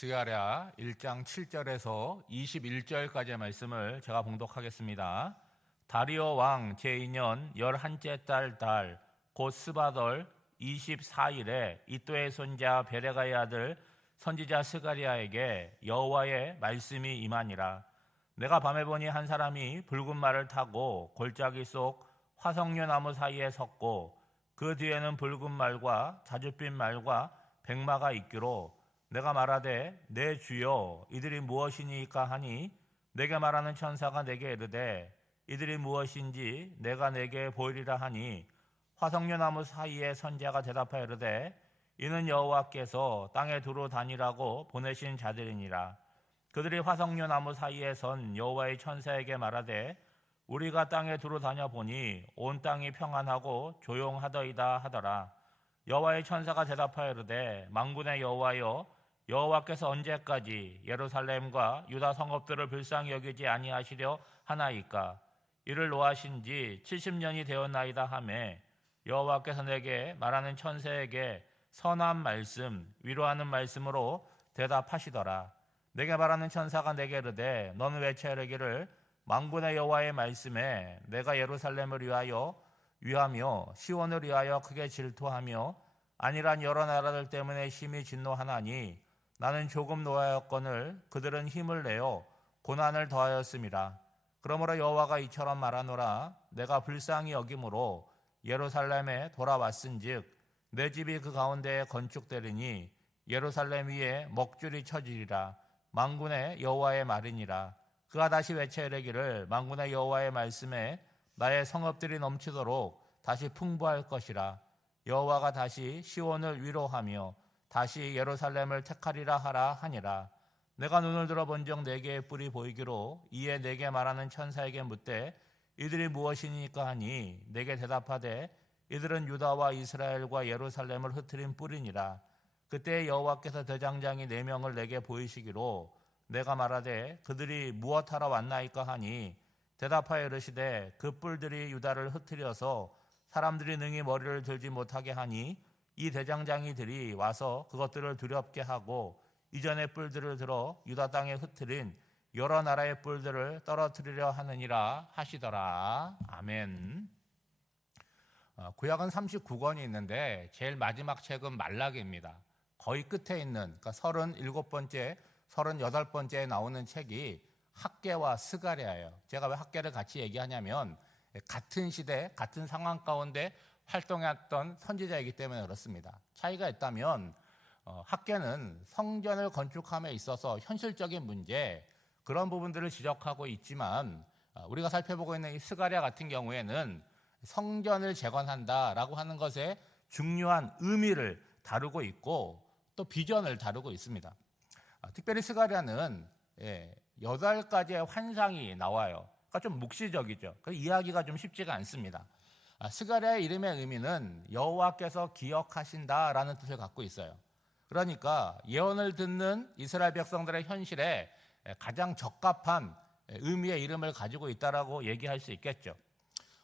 스가랴 1장 7절에서 21절까지의 말씀을 제가 봉독하겠습니다. 다리오 왕 제2년 11째 달 곧 스바덜 24일에 이또의 손자 베레가의 아들 선지자 스가랴에게 여호와의 말씀이 임하니라. 내가 밤에 보니 한 사람이 붉은 말을 타고 골짜기 속 화석류 나무 사이에 섰고 그 뒤에는 붉은 말과 자줏빛 말과 백마가 있기로 내가 말하되 내 주여 이들이 무엇이니까 하니 내게 말하는 천사가 내게 이르되 이들이 무엇인지 내가 내게 보이리라 하니 화석류 나무 사이에 선지자가 대답하여 이르되 이는 여호와께서 땅에 두루 다니라고 보내신 자들이니라. 그들이 화석류 나무 사이에 선 여호와의 천사에게 말하되 우리가 땅에 두루 다녀보니 온 땅이 평안하고 조용하더이다 하더라. 여호와의 천사가 대답하여 이르되 만군의 여호와여 여호와께서 언제까지 예루살렘과 유다 성읍들을 불쌍히 여기지 아니하시려 하나이까? 이를 노하신 지 70년이 되었나이다 하매 여호와께서 내게 말하는 천사에게 선한 말씀, 위로하는 말씀으로 대답하시더라. 내게 말하는 천사가 내게 이르되 너는 외쳐 이르기를 만군의 여호와의 말씀에 내가 예루살렘을 위하며 시온을 위하여 크게 질투하며 아니란 여러 나라들 때문에 심히 진노하나니 나는 조금 노하였거늘 그들은 힘을 내어 고난을 더하였음이라. 그러므로 여호와가 이처럼 말하노라. 내가 불쌍히 여김으로 예루살렘에 돌아왔은즉 내 집이 그 가운데에 건축되리니 예루살렘 위에 먹줄이 쳐지리라. 만군의 여호와의 말이니라. 그가 다시 외쳐 이르기를 만군의 여호와의 말씀에 나의 성읍들이 넘치도록 다시 풍부할 것이라. 여호와가 다시 시온을 위로하며 다시 예루살렘을 택하리라 하라 하니라. 내가 눈을 들어본즉 내게 뿔이 보이기로 이에 내게 말하는 천사에게 묻되 이들이 무엇이니까 하니 내게 대답하되 이들은 유다와 이스라엘과 예루살렘을 흩트린 뿔이니라. 그때 여호와께서 대장장이 4명을 내게 보이시기로 내가 말하되 그들이 무엇하러 왔나이까 하니 대답하여 이르시되 그 뿔들이 유다를 흩트려서 사람들이 능히 머리를 들지 못하게 하니 이 대장장이들이 와서 그것들을 두렵게 하고 이전의 뿔들을 들어 유다 땅에 흩트린 여러 나라의 뿔들을 떨어뜨리려 하느니라 하시더라. 아멘. 구약은 39권이 있는데 제일 마지막 책은 말라기입니다. 거의 끝에 있는, 그러니까 37번째, 38번째에 나오는 책이 학개와 스가랴예요. 제가 왜 학개를 같이 얘기하냐면 같은 시대, 같은 상황 가운데 활동했던 선지자이기 때문에 그렇습니다. 차이가 있다면 학개는 성전을 건축함에 있어서 현실적인 문제, 그런 부분들을 지적하고 있지만 우리가 살펴보고 있는 이 스가랴 같은 경우에는 성전을 재건한다라고 하는 것에 중요한 의미를 다루고 있고 또 비전을 다루고 있습니다. 특별히 스가랴는 8가지의 환상이 나와요. 그러니까 좀 묵시적이죠. 이해하기가 좀 쉽지가 않습니다. 스가랴의 이름의 의미는 여호와께서 기억하신다라는 뜻을 갖고 있어요. 그러니까 예언을 듣는 이스라엘 백성들의 현실에 가장 적합한 의미의 이름을 가지고 있다라고 얘기할 수 있겠죠.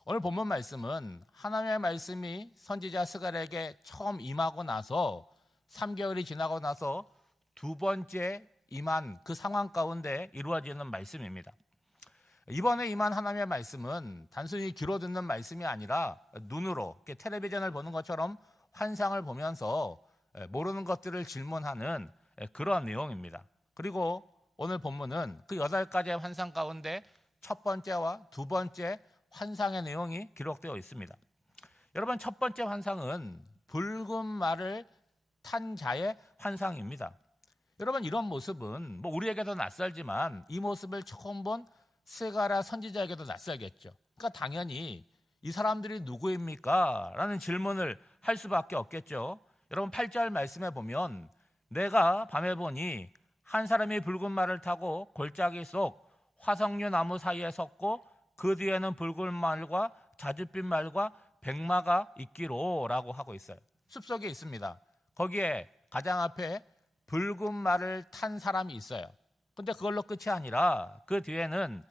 오늘 본문 말씀은 하나님의 말씀이 선지자 스가랴에게 처음 임하고 나서 3개월이 지나고 나서 두 번째 임한 그 상황 가운데 이루어지는 말씀입니다. 이번에 임한 하나님의 말씀은 단순히 귀로 듣는 말씀이 아니라 눈으로 텔레비전을 보는 것처럼 환상을 보면서 모르는 것들을 질문하는 그런 내용입니다. 그리고 오늘 본문은 그 8가지의 환상 가운데 첫 번째와 두 번째 환상의 내용이 기록되어 있습니다. 여러분, 첫 번째 환상은 붉은 말을 탄 자의 환상입니다. 여러분, 이런 모습은 우리에게도 낯설지만 이 모습을 처음 본 스가랴 선지자에게도 낯설겠죠. 그러니까 당연히 이 사람들이 누구입니까? 라는 질문을 할 수밖에 없겠죠. 여러분, 8절 말씀에 보면 내가 밤에 보니 한 사람이 붉은 말을 타고 골짜기 속 화석류 나무 사이에 섰고 그 뒤에는 붉은 말과 자줏빛 말과 백마가 있기로 라고 하고 있어요. 숲속에 있습니다. 거기에 가장 앞에 붉은 말을 탄 사람이 있어요. 근데 그걸로 끝이 아니라 그 뒤에는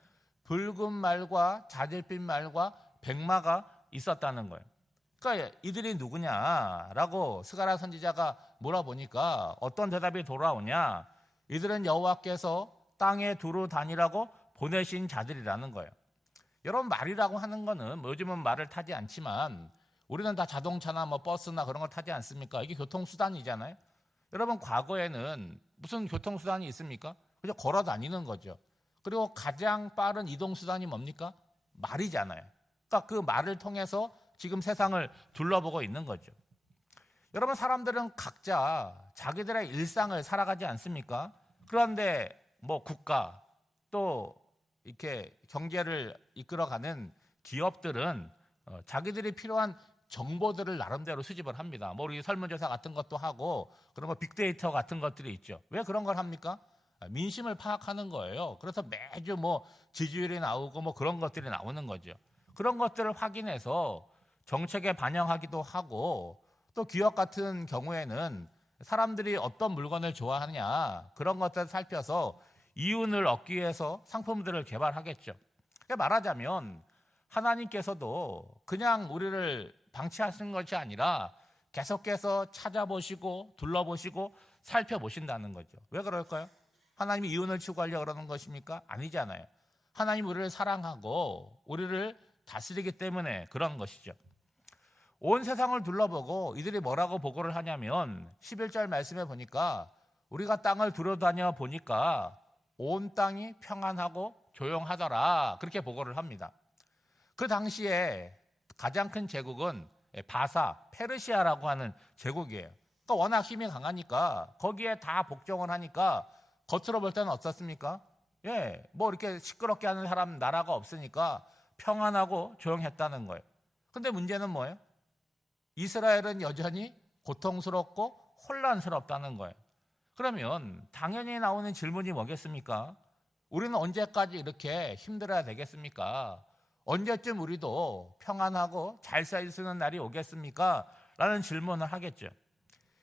붉은 말과 자줏빛 말과 백마가 있었다는 거예요. 그러니까 이들이 누구냐라고 스가랴 선지자가 물어보니까 어떤 대답이 돌아오냐? 이들은 여호와께서 땅에 두루 다니라고 보내신 자들이라는 거예요. 여러분, 말이라고 하는 거는 요즘은 말을 타지 않지만 우리는 다 자동차나 버스나 그런 걸 타지 않습니까? 이게 교통수단이잖아요. 여러분, 과거에는 무슨 교통수단이 있습니까? 그냥 걸어 다니는 거죠. 그리고 가장 빠른 이동수단이 뭡니까? 말이잖아요. 그러니까 그 말을 통해서 지금 세상을 둘러보고 있는 거죠. 여러분, 사람들은 각자 자기들의 일상을 살아가지 않습니까? 그런데 국가 또 이렇게 경제를 이끌어가는 기업들은 자기들이 필요한 정보들을 나름대로 수집을 합니다. 우리 설문조사 같은 것도 하고 그런 거 빅데이터 같은 것들이 있죠. 왜 그런 걸 합니까? 민심을 파악하는 거예요. 그래서 매주 지지율이 나오고 그런 것들이 나오는 거죠. 그런 것들을 확인해서 정책에 반영하기도 하고, 또 기업 같은 경우에는 사람들이 어떤 물건을 좋아하느냐 그런 것들을 살펴서 이윤을 얻기 위해서 상품들을 개발하겠죠. 그러니까 말하자면 하나님께서도 그냥 우리를 방치하시는 것이 아니라 계속해서 찾아보시고 둘러보시고 살펴보신다는 거죠. 왜 그럴까요? 하나님이 이윤을 추구하려고 그러는 것입니까? 아니잖아요. 하나님 우리를 사랑하고 우리를 다스리기 때문에 그런 것이죠. 온 세상을 둘러보고 이들이 뭐라고 보고를 하냐면 11절 말씀에 보니까 우리가 땅을 두루다녀 보니까 온 땅이 평안하고 조용하더라, 그렇게 보고를 합니다. 그 당시에 가장 큰 제국은 바사, 페르시아라고 하는 제국이에요. 그러니까 워낙 힘이 강하니까 거기에 다 복종을 하니까 겉으로 볼 때는 어떻습니까? 이렇게 시끄럽게 하는 나라가 없으니까 평안하고 조용했다는 거예요. 근데 문제는 뭐예요? 이스라엘은 여전히 고통스럽고 혼란스럽다는 거예요. 그러면 당연히 나오는 질문이 뭐겠습니까? 우리는 언제까지 이렇게 힘들어야 되겠습니까? 언제쯤 우리도 평안하고 잘 살 수 있는 날이 오겠습니까? 라는 질문을 하겠죠.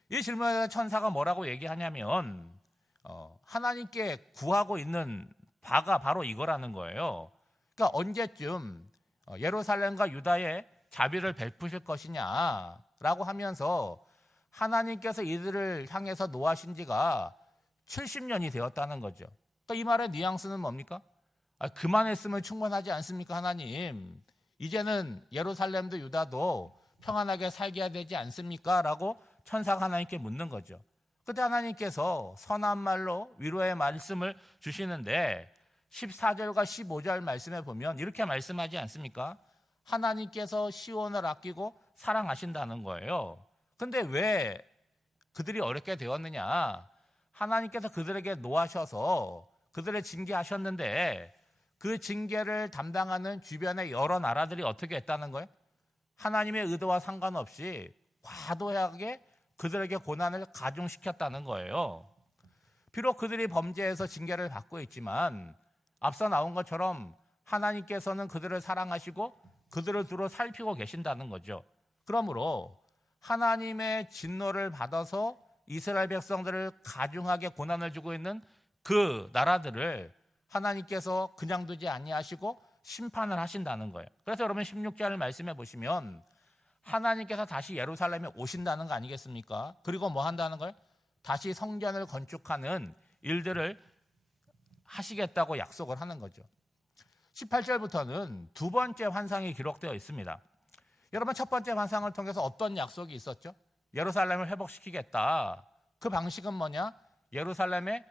이 질문에 대해서 천사가 뭐라고 얘기하냐면 하나님께 구하고 있는 바가 바로 이거라는 거예요. 그러니까 언제쯤 예루살렘과 유다에 자비를 베푸실 것이냐라고 하면서 하나님께서 이들을 향해서 노하신 지가 70년이 되었다는 거죠. 그러니까 이 말의 뉘앙스는 뭡니까? 그만했으면 충분하지 않습니까, 하나님? 이제는 예루살렘도 유다도 평안하게 살게 해야 되지 않습니까? 라고 천사가 하나님께 묻는 거죠. 그때 하나님께서 선한 말로 위로의 말씀을 주시는데 14절과 15절 말씀에 보면 이렇게 말씀하지 않습니까? 하나님께서 시온을 아끼고 사랑하신다는 거예요. 근데 왜 그들이 어렵게 되었느냐? 하나님께서 그들에게 노하셔서 그들을 징계하셨는데 그 징계를 담당하는 주변의 여러 나라들이 어떻게 했다는 거예요? 하나님의 의도와 상관없이 과도하게 그들에게 고난을 가중시켰다는 거예요. 비록 그들이 범죄해서 징계를 받고 있지만 앞서 나온 것처럼 하나님께서는 그들을 사랑하시고 그들을 두루 살피고 계신다는 거죠. 그러므로 하나님의 진노를 받아서 이스라엘 백성들을 가중하게 고난을 주고 있는 그 나라들을 하나님께서 그냥 두지 아니하시고 심판을 하신다는 거예요. 그래서 여러분 16절 말씀해 보시면 하나님께서 다시 예루살렘에 오신다는 거 아니겠습니까? 그리고 뭐 한다는 거예요? 다시 성전을 건축하는 일들을 하시겠다고 약속을 하는 거죠. 18절부터는 두 번째 환상이 기록되어 있습니다. 여러분, 첫 번째 환상을 통해서 어떤 약속이 있었죠? 예루살렘을 회복시키겠다. 그 방식은 뭐냐? 예루살렘에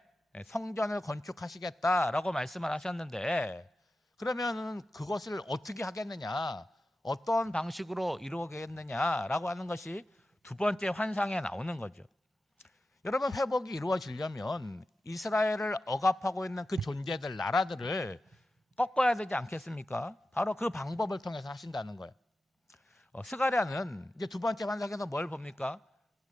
성전을 건축하시겠다라고 말씀을 하셨는데, 그러면 그것을 어떻게 하겠느냐, 어떤 방식으로 이루어지겠느냐라고 하는 것이 두 번째 환상에 나오는 거죠. 여러분, 회복이 이루어지려면 이스라엘을 억압하고 있는 그 존재들, 나라들을 꺾어야 되지 않겠습니까? 바로 그 방법을 통해서 하신다는 거예요. 스가랴는 이제 두 번째 환상에서 뭘 봅니까?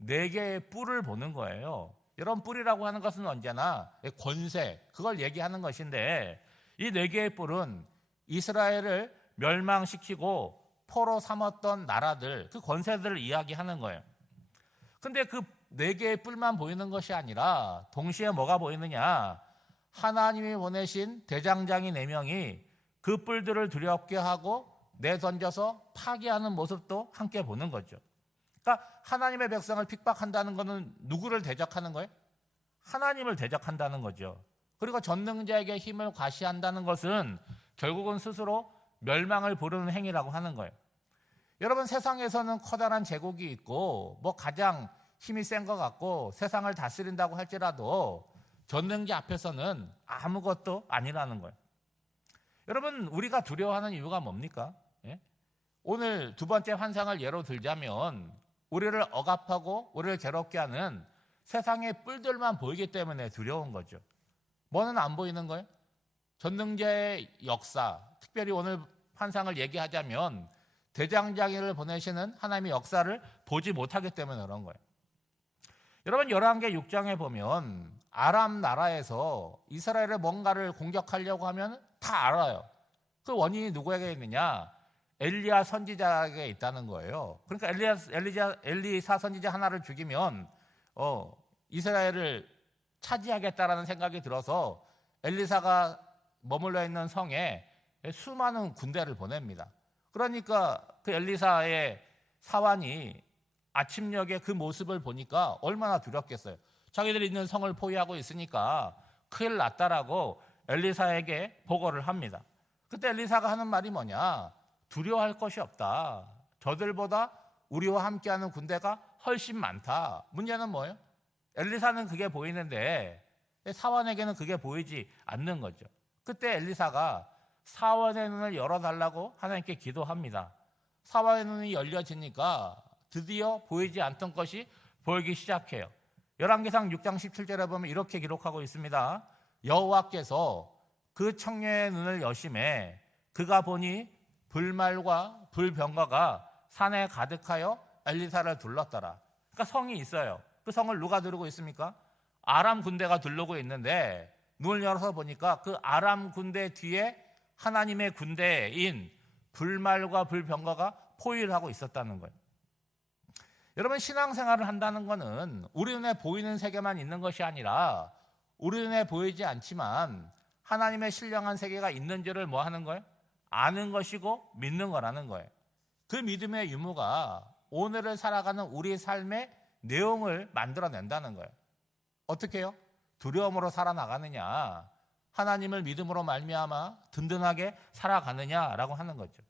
4개의 뿔을 보는 거예요. 이런 뿔이라고 하는 것은 언제나 권세, 그걸 얘기하는 것인데 이 4개의 뿔은 이스라엘을 멸망시키고 포로 삼았던 나라들, 그 권세들을 이야기하는 거예요. 근데 그 4개의 뿔만 보이는 것이 아니라 동시에 뭐가 보이느냐? 하나님이 보내신 대장장이 4명이 그 뿔들을 두렵게 하고 내던져서 파괴하는 모습도 함께 보는 거죠. 그러니까 하나님의 백성을 핍박한다는 것은 누구를 대적하는 거예요? 하나님을 대적한다는 거죠. 그리고 전능자에게 힘을 과시한다는 것은 결국은 스스로 멸망을 부르는 행위라고 하는 거예요. 여러분, 세상에서는 커다란 제국이 있고 가장 힘이 센 것 같고 세상을 다스린다고 할지라도 전능자 앞에서는 아무것도 아니라는 거예요. 여러분, 우리가 두려워하는 이유가 뭡니까? 오늘 두 번째 환상을 예로 들자면 우리를 억압하고 우리를 괴롭게 하는 세상의 뿔들만 보이기 때문에 두려운 거죠. 뭐는 안 보이는 거예요? 전능자의 역사, 특별히 오늘 환상을 얘기하자면 대장장이를 보내시는 하나님의 역사를 보지 못하기 때문에 그런 거예요. 여러분, 열왕기 6장에 보면 아람 나라에서 이스라엘의 뭔가를 공격하려고 하면 다 알아요. 그 원인이 누구에게 있느냐? 엘리야 선지자에게 있다는 거예요. 그러니까 엘리사 선지자 하나를 죽이면 이스라엘을 차지하겠다라는 생각이 들어서 엘리사가 머물러 있는 성에 수많은 군대를 보냅니다. 그러니까 그 엘리사의 사환이 아침녘에 그 모습을 보니까 얼마나 두렵겠어요. 자기들이 있는 성을 포위하고 있으니까 큰일 났다라고 엘리사에게 보고를 합니다. 그때 엘리사가 하는 말이 뭐냐? 두려워할 것이 없다. 저들보다 우리와 함께하는 군대가 훨씬 많다. 문제는 뭐예요? 엘리사는 그게 보이는데 사환에게는 그게 보이지 않는 거죠. 그때 엘리사가 사환의 눈을 열어달라고 하나님께 기도합니다. 사환의 눈이 열려지니까 드디어 보이지 않던 것이 보이기 시작해요. 열왕기상 6장 17절에 보면 이렇게 기록하고 있습니다. 여호와께서 그 청년의 눈을 여심해 그가 보니 불말과 불병거가 산에 가득하여 엘리사를 둘렀더라. 그러니까 성이 있어요. 그 성을 누가 두르고 있습니까? 아람 군대가 두르고 있는데 눈을 열어서 보니까 그 아람 군대 뒤에 하나님의 군대인 불말과 불병거가 포위를 하고 있었다는 거예요. 여러분, 신앙생활을 한다는 것은 우리 눈에 보이는 세계만 있는 것이 아니라 우리 눈에 보이지 않지만 하나님의 신령한 세계가 있는지를 뭐 하는 거예요? 아는 것이고 믿는 거라는 거예요. 그 믿음의 유무가 오늘을 살아가는 우리 삶의 내용을 만들어낸다는 거예요. 어떻게 해요? 두려움으로 살아나가느냐, 하나님을 믿음으로 말미암아 든든하게 살아가느냐라고 하는 거죠.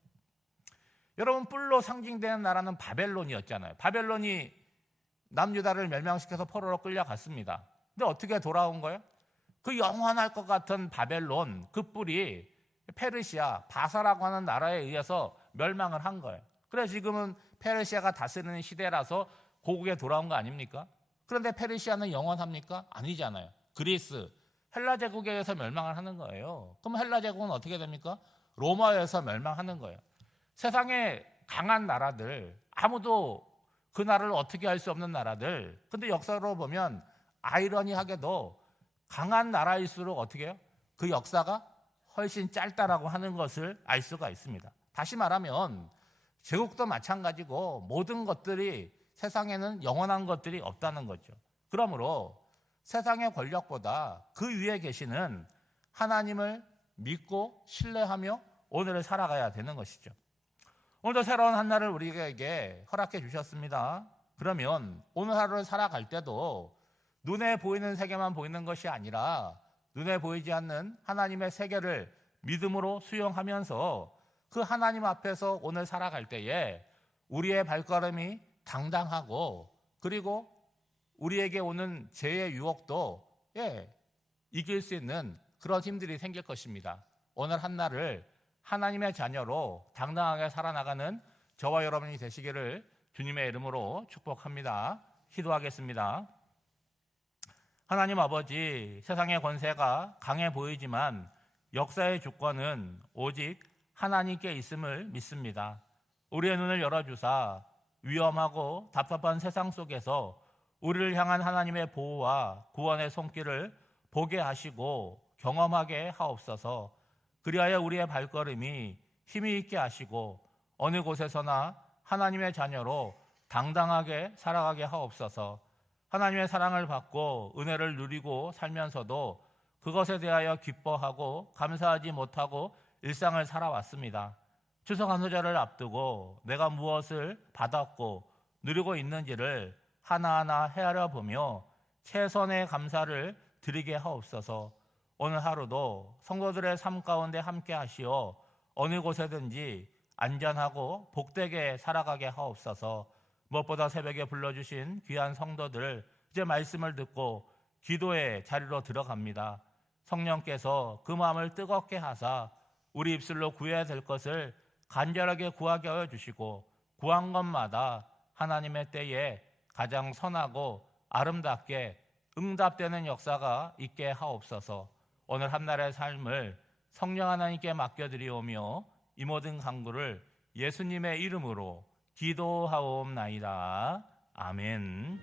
여러분, 뿔로 상징되는 나라는 바벨론이었잖아요. 바벨론이 남유다를 멸망시켜서 포로로 끌려갔습니다. 근데 어떻게 돌아온 거예요? 그 영원할 것 같은 바벨론, 그 뿔이 페르시아, 바사라고 하는 나라에 의해서 멸망을 한 거예요. 그래서 지금은 페르시아가 다스리는 시대라서 고국에 돌아온 거 아닙니까? 그런데 페르시아는 영원합니까? 아니잖아요. 그리스, 헬라 제국에 의해서 멸망을 하는 거예요. 그럼 헬라 제국은 어떻게 됩니까? 로마에 의해서 멸망하는 거예요. 세상에 강한 나라들, 아무도 그 나라를 어떻게 할 수 없는 나라들. 근데 역사로 보면 아이러니하게도 강한 나라일수록 어떻게 해요? 그 역사가 훨씬 짧다라고 하는 것을 알 수가 있습니다. 다시 말하면 제국도 마찬가지고 모든 것들이 세상에는 영원한 것들이 없다는 거죠. 그러므로 세상의 권력보다 그 위에 계시는 하나님을 믿고 신뢰하며 오늘을 살아가야 되는 것이죠. 오늘도 새로운 한 날을 우리에게 허락해 주셨습니다. 그러면 오늘 하루를 살아갈 때도 눈에 보이는 세계만 보이는 것이 아니라 눈에 보이지 않는 하나님의 세계를 믿음으로 수용하면서 그 하나님 앞에서 오늘 살아갈 때에 우리의 발걸음이 당당하고 그리고 우리에게 오는 죄의 유혹도 이길 수 있는 그런 힘들이 생길 것입니다. 오늘 한 날을 하나님의 자녀로 당당하게 살아나가는 저와 여러분이 되시기를 주님의 이름으로 축복합니다. 기도하겠습니다. 하나님 아버지, 세상의 권세가 강해 보이지만 역사의 주권은 오직 하나님께 있음을 믿습니다. 우리의 눈을 열어주사 위험하고 답답한 세상 속에서 우리를 향한 하나님의 보호와 구원의 손길을 보게 하시고 경험하게 하옵소서. 그리하여 우리의 발걸음이 힘이 있게 하시고 어느 곳에서나 하나님의 자녀로 당당하게 살아가게 하옵소서. 하나님의 사랑을 받고 은혜를 누리고 살면서도 그것에 대하여 기뻐하고 감사하지 못하고 일상을 살아왔습니다. 추석 한소절을 앞두고 내가 무엇을 받았고 누리고 있는지를 하나하나 헤아려 보며 최선의 감사를 드리게 하옵소서. 오늘 하루도 성도들의 삶 가운데 함께 하시어 어느 곳에든지 안전하고 복되게 살아가게 하옵소서. 무엇보다 새벽에 불러주신 귀한 성도들, 이제 말씀을 듣고 기도의 자리로 들어갑니다. 성령께서 그 마음을 뜨겁게 하사 우리 입술로 구해야 될 것을 간절하게 구하게 하여 주시고, 구한 것마다 하나님의 때에 가장 선하고 아름답게 응답되는 역사가 있게 하옵소서. 오늘 한날의 삶을 성령 하나님께 맡겨드리오며 이 모든 간구를 예수님의 이름으로 기도하옵나이다. 아멘.